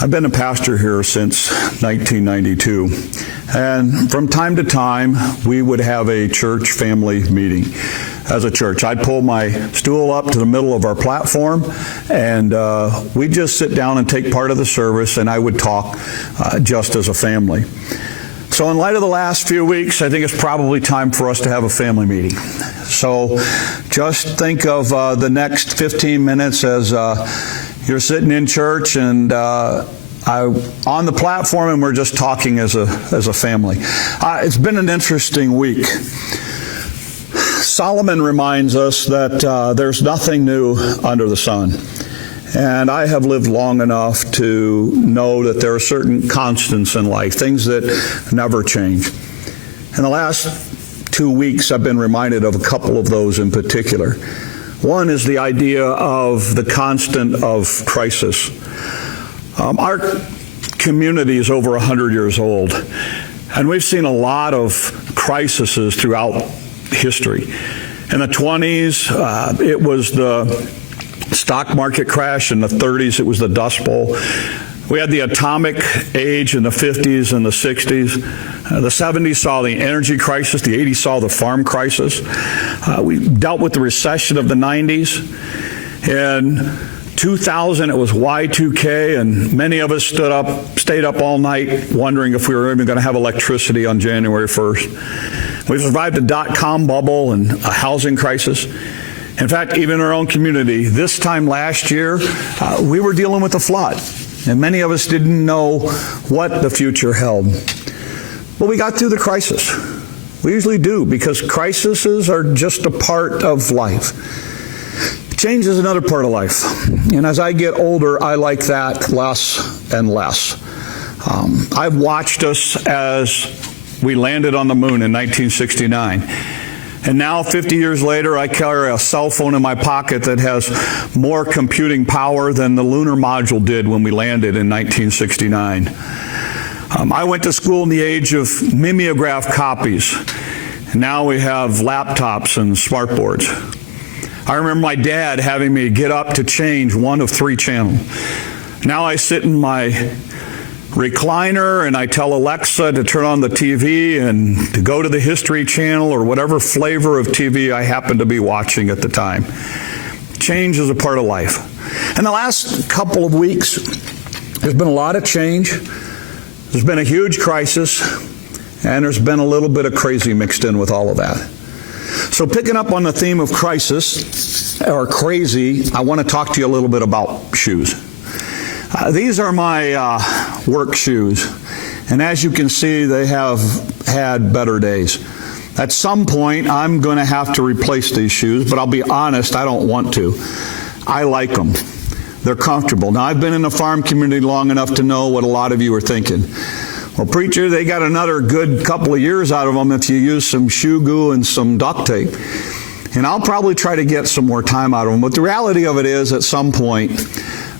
I've been a pastor here since 1992, and from time to time, we would have a church family meeting. As a church, I'd pull my stool up to the middle of our platform, and we'd just sit down and take part of the service, and I would talk just as a family. So in light of the last few weeks, I think it's probably time for us to have a family meeting. So just think of the next 15 minutes as you're sitting in church and on the platform, and we're just talking as a family. It's been an interesting week. Solomon reminds us that there's nothing new under the sun. And I have lived long enough to know that there are certain constants in life, things that never change. In the last 2 weeks, I've been reminded of a couple of those in particular. One is the idea of the constant of crisis. Our community is over 100 years old, and we've seen a lot of crises throughout history. In the 20s, it was the stock market crash. In the 30s, it was the Dust Bowl. We had the atomic age in the 50s and the 60s. The 70s saw the energy crisis. The 80s saw the farm crisis. We dealt with the recession of the 90s. In 2000, it was Y2K, and many of us stayed up all night wondering if we were even going to have electricity on January 1st. We survived a dot-com bubble and a housing crisis. In fact, even in our own community, this time last year, we were dealing with a flood, and many of us didn't know what the future held. But we got through the crisis. We usually do, because crises are just a part of life. Change is another part of life, and as I get older, I like that less and less. I've watched us as we landed on the moon in 1969. And now, 50 years later, I carry a cell phone in my pocket that has more computing power than the lunar module did when we landed in 1969. I went to school in the age of mimeograph copies, and now we have laptops and smartboards. I remember my dad having me get up to change one of 3 channels. Now I sit in my recliner and I tell Alexa to turn on the TV and to go to the History Channel or whatever flavor of TV I happen to be watching at the time. Change is a part of life. In the last couple of weeks, there's been a lot of change. There's been a huge crisis, and there's been a little bit of crazy mixed in with all of that. So picking up on the theme of crisis or crazy, I want to talk to you a little bit about shoes. These are my work shoes, and as you can see, they have had better days. At some point, I'm going to have to replace these shoes, but I'll be honest, I don't want to. I like them. They're comfortable. Now, I've been in the farm community long enough to know what a lot of you are thinking. Well, preacher, they got another good couple of years out of them if you use some shoe glue and some duct tape. And I'll probably try to get some more time out of them, but the reality of it is, at some point,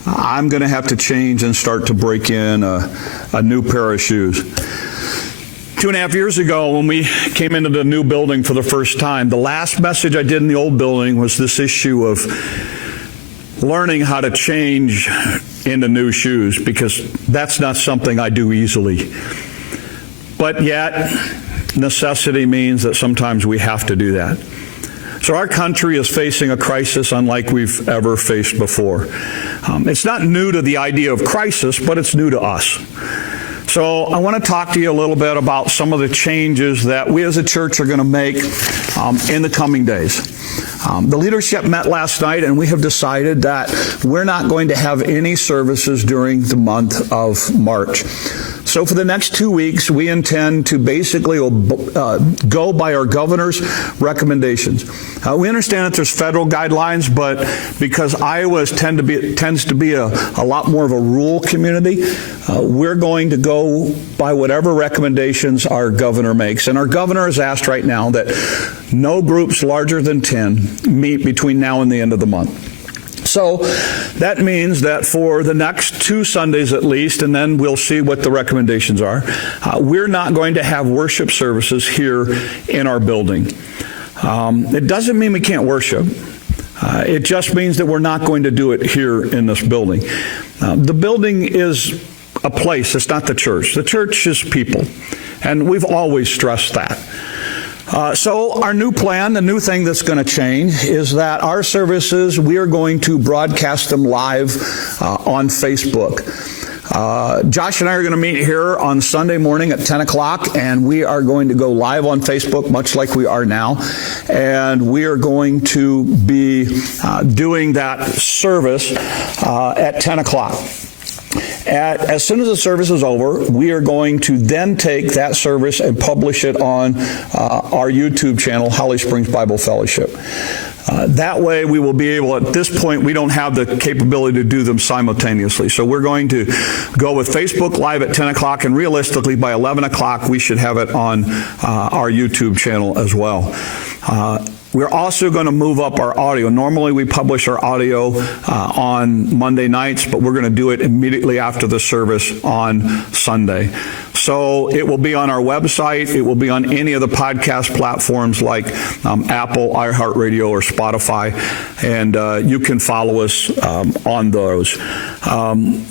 I'm going to have to change and start to break in a new pair of shoes. 2.5 years ago, when we came into the new building for the first time, the last message I did in the old building was this issue of learning how to change into new shoes, because that's not something I do easily. But yet, necessity means that sometimes we have to do that. So our country is facing a crisis unlike we've ever faced before. It's not new to the idea of crisis, but it's new to us. So I want to talk to you a little bit about some of the changes that we as a church are going to make in the coming days. The leadership met last night, and we have decided that we're not going to have any services during the month of March. So for the next 2 weeks, we intend to basically go by our governor's recommendations. We understand that there's federal guidelines, but because Iowa tends to be a lot more of a rural community, we're going to go by whatever recommendations our governor makes. And our governor has asked right now that no groups larger than 10 meet between now and the end of the month. So that means that for the next 2 Sundays at least, and then we'll see what the recommendations are, we're not going to have worship services here in our building. It doesn't mean we can't worship. It just means that we're not going to do it here in this building. The building is a place. It's not the church. The church is people, and we've always stressed that. So our new plan, the new thing that's going to change, is that our services, we are going to broadcast them live on Facebook. Josh and I are going to meet here on Sunday morning at 10 o'clock, and we are going to go live on Facebook, much like we are now. And we are going to be doing that service at 10 o'clock. As soon as the service is over, we are going to then take that service and publish it on our YouTube channel, Holly Springs Bible Fellowship. That way we will be able, at this point, we don't have the capability to do them simultaneously. So we're going to go with Facebook Live at 10 o'clock, and realistically by 11 o'clock we should have it on our YouTube channel as well. We're also going to move up our audio. Normally we publish our audio on Monday nights, but we're going to do it immediately after the service on Sunday. So it will be on our website. It will be on any of the podcast platforms like Apple, iHeartRadio, or Spotify, and you can follow us on those.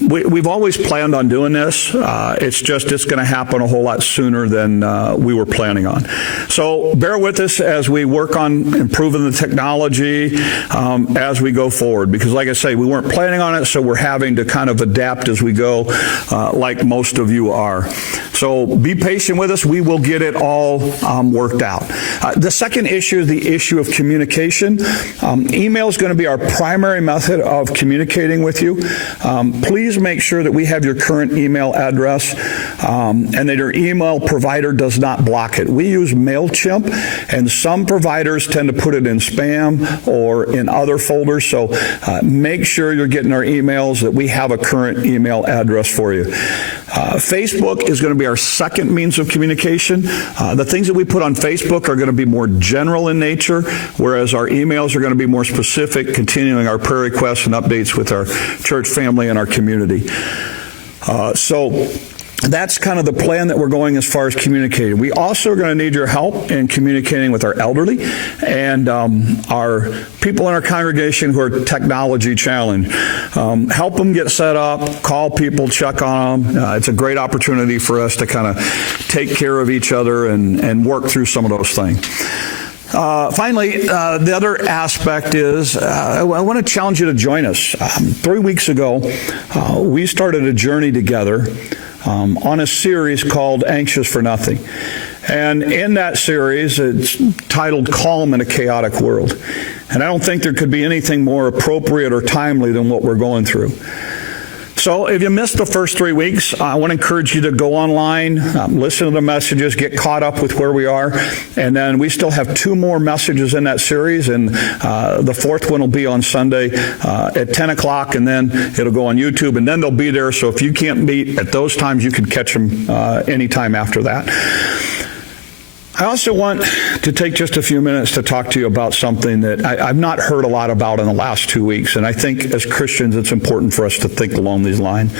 We've always planned on doing this. It's going to happen a whole lot sooner than we were planning on. So bear with us as we work on improving the technology as we go forward, because like I say, we weren't planning on it, so we're having to kind of adapt as we go, like most of you are. So be patient with us. We will get it all worked out. The second issue is the issue of communication. Email is going to be our primary method of communicating with you. Please make sure that we have your current email address and that your email provider does not block it. We use MailChimp, and some providers tend to put it in spam or in other folders, so make sure you're getting our emails, that we have a current email address for you. Facebook is going to be our second means of communication. The things that we put on Facebook are going to be more general in nature, whereas our emails are going to be more specific, continuing our prayer requests and updates with our church family and our community. So that's kind of the plan that we're going as far as communicating. We also are going to need your help in communicating with our elderly and our people in our congregation who are technology challenged. Help them get set up, call people, check on them. It's a great opportunity for us to kind of take care of each other and work through some of those things. Finally, the other aspect is I want to challenge you to join us. 3 weeks ago, we started a journey together on a series called Anxious for Nothing. And in that series, it's titled Calm in a Chaotic World. And I don't think there could be anything more appropriate or timely than what we're going through. So if you missed the first 3 weeks, I want to encourage you to go online, listen to the messages, get caught up with where we are. And then we still have 2 more messages in that series, and the 4th one will be on Sunday at 10 o'clock, and then it'll go on YouTube, and then they'll be there. So if you can't meet at those times, you can catch them anytime after that. I also want to take just a few minutes to talk to you about something that I've not heard a lot about in the last 2 weeks, and I think as Christians it's important for us to think along these lines.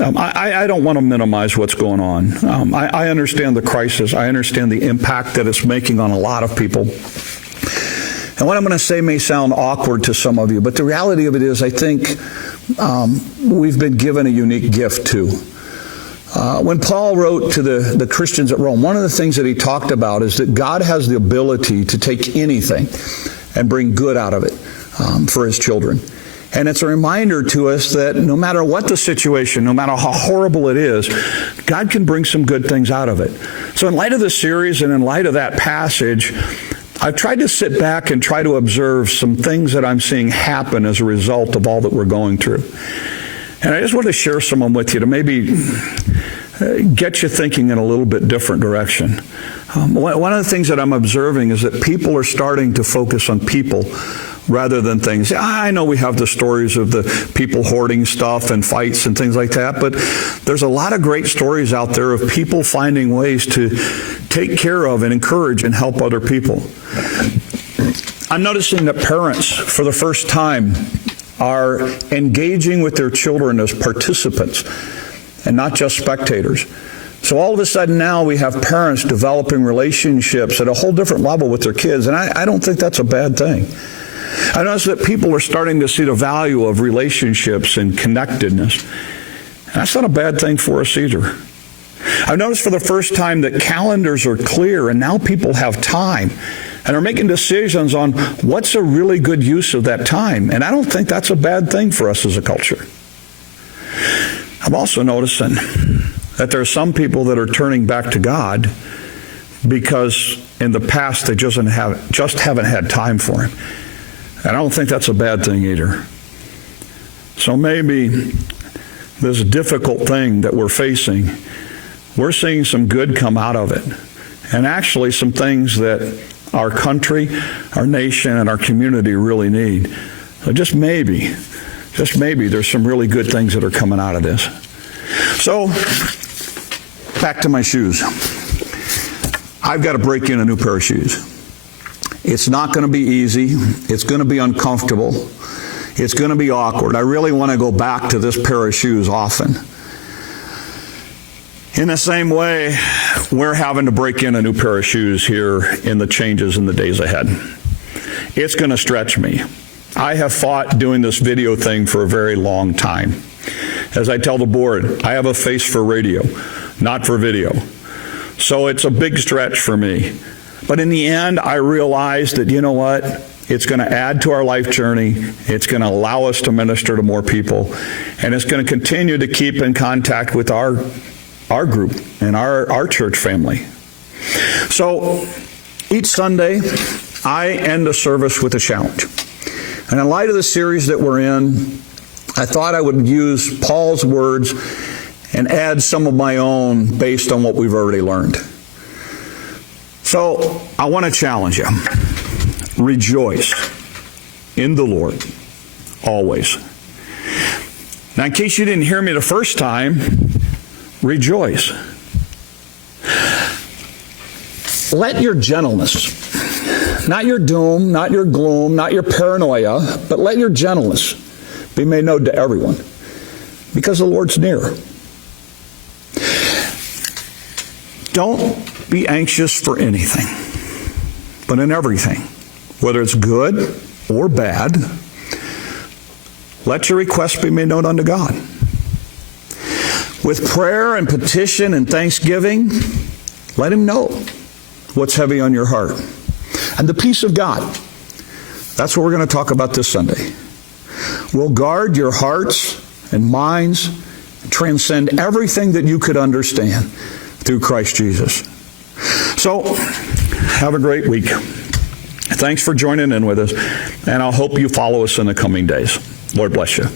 I don't want to minimize what's going on. I understand the crisis. I understand the impact that it's making on a lot of people. And what I'm going to say may sound awkward to some of you, but the reality of it is I think we've been given a unique gift too. When Paul wrote to the Christians at Rome, one of the things that he talked about is that God has the ability to take anything and bring good out of it for his children. And it's a reminder to us that no matter what the situation, no matter how horrible it is, God can bring some good things out of it. So in light of this series and in light of that passage, I've tried to sit back and try to observe some things that I'm seeing happen as a result of all that we're going through. And I just want to share some of them with you to maybe get you thinking in a little bit different direction. One of the things that I'm observing is that people are starting to focus on people rather than things. I know we have the stories of the people hoarding stuff and fights and things like that, but there's a lot of great stories out there of people finding ways to take care of and encourage and help other people. I'm noticing that parents, for the first time, are engaging with their children as participants and not just spectators. So all of a sudden now we have parents developing relationships at a whole different level with their kids, and I don't think that's a bad thing. I notice that people are starting to see the value of relationships and connectedness. And that's not a bad thing for us either. I've noticed for the first time that calendars are clear, and now people have time and are making decisions on what's a really good use of that time. And I don't think that's a bad thing for us as a culture. I'm also noticing that there are some people that are turning back to God because in the past they just haven't had time for Him. And I don't think that's a bad thing either. So maybe this difficult thing that we're facing, we're seeing some good come out of it. And actually some things that our country, our nation, and our community really need. So just maybe there's some really good things that are coming out of this. So, back to my shoes. I've got to break in a new pair of shoes. It's not going to be easy. It's going to be uncomfortable. It's going to be awkward. I really want to go back to this pair of shoes often. In the same way, we're having to break in a new pair of shoes here in the changes in the days ahead. It's going to stretch me. I have fought doing this video thing for a very long time. As I tell the board, I have a face for radio, not for video. So it's a big stretch for me. But in the end, I realized that, you know what? It's going to add to our life journey. It's going to allow us to minister to more people. And it's going to continue to keep in contact with our group and our church family. So each Sunday, I end a service with a challenge. And in light of the series that we're in, I thought I would use Paul's words and add some of my own based on what we've already learned. So I want to challenge you. Rejoice in the Lord always. Now, in case you didn't hear me the first time, rejoice. Let your gentleness, not your doom, not your gloom, not your paranoia, but let your gentleness be made known to everyone, because the Lord's near. Don't be anxious for anything, but in everything, whether it's good or bad, let your requests be made known unto God. With prayer and petition and thanksgiving, let Him know what's heavy on your heart. And the peace of God, that's what we're going to talk about this Sunday, will guard your hearts and minds, transcend everything that you could understand through Christ Jesus. So, have a great week. Thanks for joining in with us, and I'll hope you follow us in the coming days. Lord bless you.